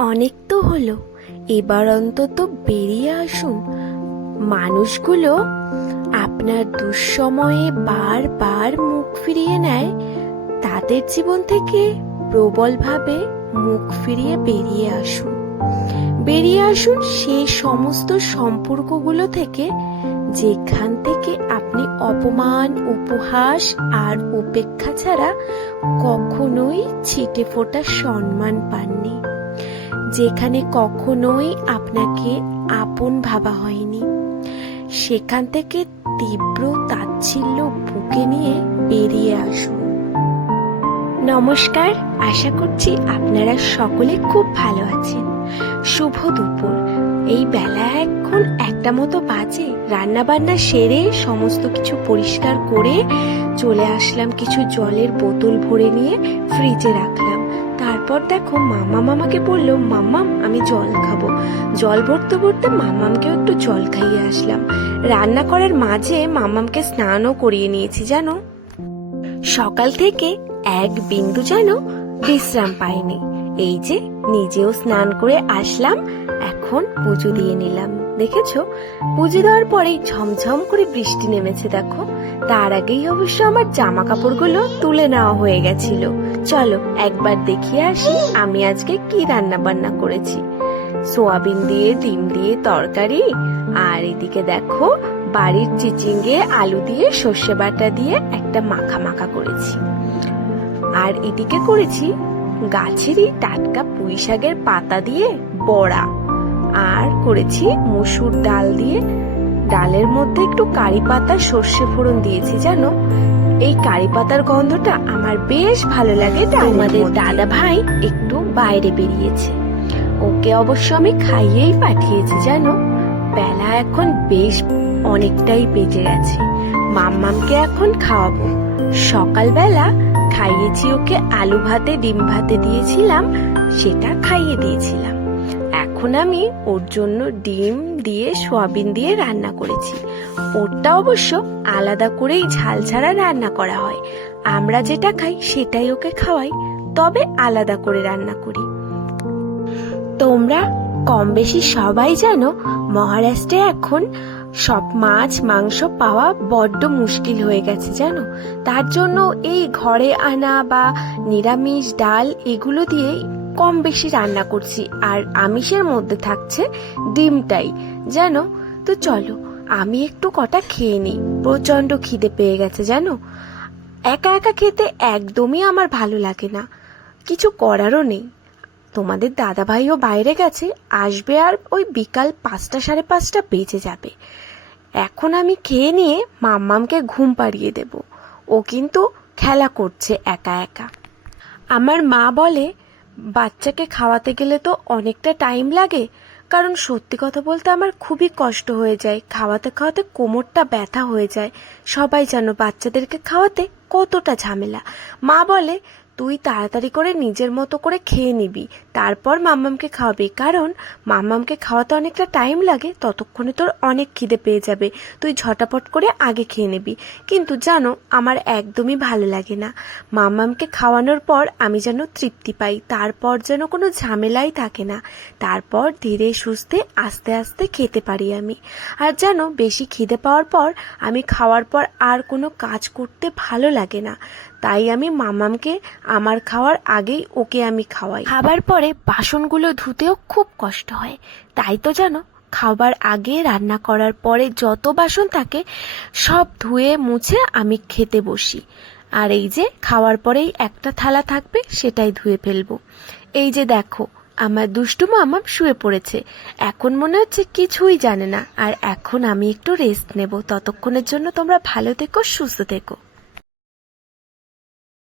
অনেক তো হলো, এবার অন্তত বেরিয়ে আসুন। মানুষগুলো আপনার দুঃসময়ে বারবার মুখ ফিরিয়ে নেয়, তাদের জীবন থেকে প্রবলভাবে মুখ ফিরিয়ে বেরিয়ে আসুন। বেরিয়ে আসুন সেই সমস্ত সম্পর্কগুলো থেকে যেখান থেকে আপনি অপমান, উপহাস আর উপেক্ষা ছাড়া কখনোই ছিটে ফোটা সম্মান পাননি, যেখানে কখনোই আপনাকে আপন ভাবা হয়নি। সেখান থেকে তীব্র তাচ্ছিল্য বুকে নিয়ে বেরিয়ে আসুন। নমস্কার, আশা করছি আপনারা সকলে খুব ভালো আছেন। শুভ দুপুর। এই বেলা এখন 1টা মতো বাজে। রান্না বান্না সেরে সমস্ত কিছু পরিষ্কার করে চলে আসলাম, কিছু জলের বোতল ভরে নিয়ে ফ্রিজে রাখলাম। তারপর দেখো মাম্মাম আমাকে বললো, মাম্মাম আমি জল খাবো। জল ভরতে ভরতে মাম্মামকেও একটু জল খাইয়ে আসলাম। রান্না করার মাঝে মাম্মামকে স্নানও করিয়ে নিয়েছি জানো। সকাল থেকে এক বিন্দু যেন বিশ্রাম পাইনি। এই যে নিজেও স্নান করে আসলাম, এখন পুজো দিয়ে নিলাম। দেখেছো, পুজো দেওয়ার পরেই ঝমঝম করে বৃষ্টি নেমেছে দেখো। তার আগেই অবশ্য আমার জামা কাপড়গুলো তুলে নেওয়া হয়ে গেছিল। চলো একবার দেখিয়ে আসি আমি আজকে কি রান্না বান্না করেছি। সোয়াবিন দিয়ে ডিম দিয়ে তরকারি, আর এদিকে দেখো বাড়ির চিচিঙ্গে আলু দিয়ে সর্ষে বাটা দিয়ে একটা মাখা মাখা করেছি। আর এদিকে করেছি গাছেরই টাটকা পুঁই শাকের পাতা দিয়ে বড়া, আর করেছি মসুর ডাল দিয়ে, ডালের মধ্যে একটু কারি পাতা সর্ষে ফোড়ন দিয়েছি জানো। এই কারি পাতার গন্ধটা আমার বেশ ভালো লাগে। আমাদের দাদা ভাই একটু বাইরে বেরিয়েছে, ওকে অবশ্য আমি খাইয়েই পাঠিয়েছি জানো। বেলা এখন বেশ অনেকটাই বেজে গেছে। মাম্মামকে এখন খাওয়াবো। সকালবেলা খাইয়েছি ওকে আলু ভাতে ডিম ভাতে দিয়েছিলাম, সেটা খাইয়ে দিয়েছিলাম। এখন আমি ওর জন্য ডিম দিয়ে সোয়াবিন দিয়ে রান্না করেছি। ওরটা অবশ্য আলাদা করেই ঝাল ছাড়া রান্না করা হয়। আমরা যেটা খাই সেটাই ওকে খাওয়াই, তবে আলাদা করে রান্না করি। তোমরা কম বেশি সবাই জানো মহারাষ্ট্রে এখন সব মাছ মাংস পাওয়া বড্ড মুশকিল হয়ে গেছে জানো। তার জন্য এই ঘরে আনা বা নিরামিষ ডাল এগুলো দিয়ে কম বেশি রান্না করছি, আর আমিষের মধ্যে থাকছে ডিমটাই জানো। তো চলো আমি একটু কটা খেয়ে নিই, প্রচন্ড খিদে পেয়ে গেছে জানো। একা একা খেতে একদমই আমার ভালো লাগে না, কিছু করারও নেই। তোমাদের দাদা ভাইও বাইরে গেছে, আসবে আর ওই বিকাল 5টা সাড়ে 5টা বেজে যাবে। এখন আমি খেয়ে নিয়ে মাম্মামকে ঘুম পাড়িয়ে দেব। ও কিন্তু খেলা করছে একা একা। আমার মা বলে বাচ্চাকে খাওয়াতে গেলে তো অনেকটা টাইম লাগে, কারণ সত্যি কথা বলতে আমার খুবই কষ্ট হয়ে যায়, খাওয়াতে খাওয়াতে কোমরটা ব্যথা হয়ে যায়। সবাই জানো বাচ্চাদেরকে খাওয়াতে কতটা ঝামেলা। মা বলে তুই তাড়াতাড়ি করে নিজের মতো করে খেয়ে নিবি, তারপর মাম্মামকে খাওয়াবি, কারণ মাম্মামকে খাওয়াতে অনেকটা টাইম লাগে, ততক্ষণে তোর অনেক খিদে পেয়ে যাবে, তুই ঝটাপট করে আগে খেয়ে নিবি। কিন্তু জানো আমার একদমই ভালো লাগে না। মাম্মামকে খাওয়ানোর পর আমি যেন তৃপ্তি পাই, তারপর যেন কোনো ঝামেলাই থাকে না, তারপর ধীরে সুস্থে আস্তে আস্তে খেতে পারি আমি। আর জানো বেশি খিদে পাওয়ার পর আমি খাওয়ার পর আর কোনো কাজ করতে ভালো লাগে না, তাই আমি মাম্মামকে আমার খাওয়ার আগেই ওকে আমি খাওয়াই। খাবার পরে বাসনগুলো ধুতেও খুব কষ্ট হয়, তাই তো জানো খাবার আগে রান্না করার পরে যত বাসন থাকে সব ধুয়ে মুছে আমি খেতে বসি। আর এই যে খাওয়ার পরেই একটা থালা থাকবে, সেটাই ধুয়ে ফেলবো। এই যে দেখো আমার দুষ্টু মাম্মাম শুয়ে পড়েছে, এখন মনে হচ্ছে কিছুই জানে না। আর এখন আমি একটু রেস্ট নেব, ততক্ষণের জন্য তোমরা ভালো থেকো, সুস্থ থেকো।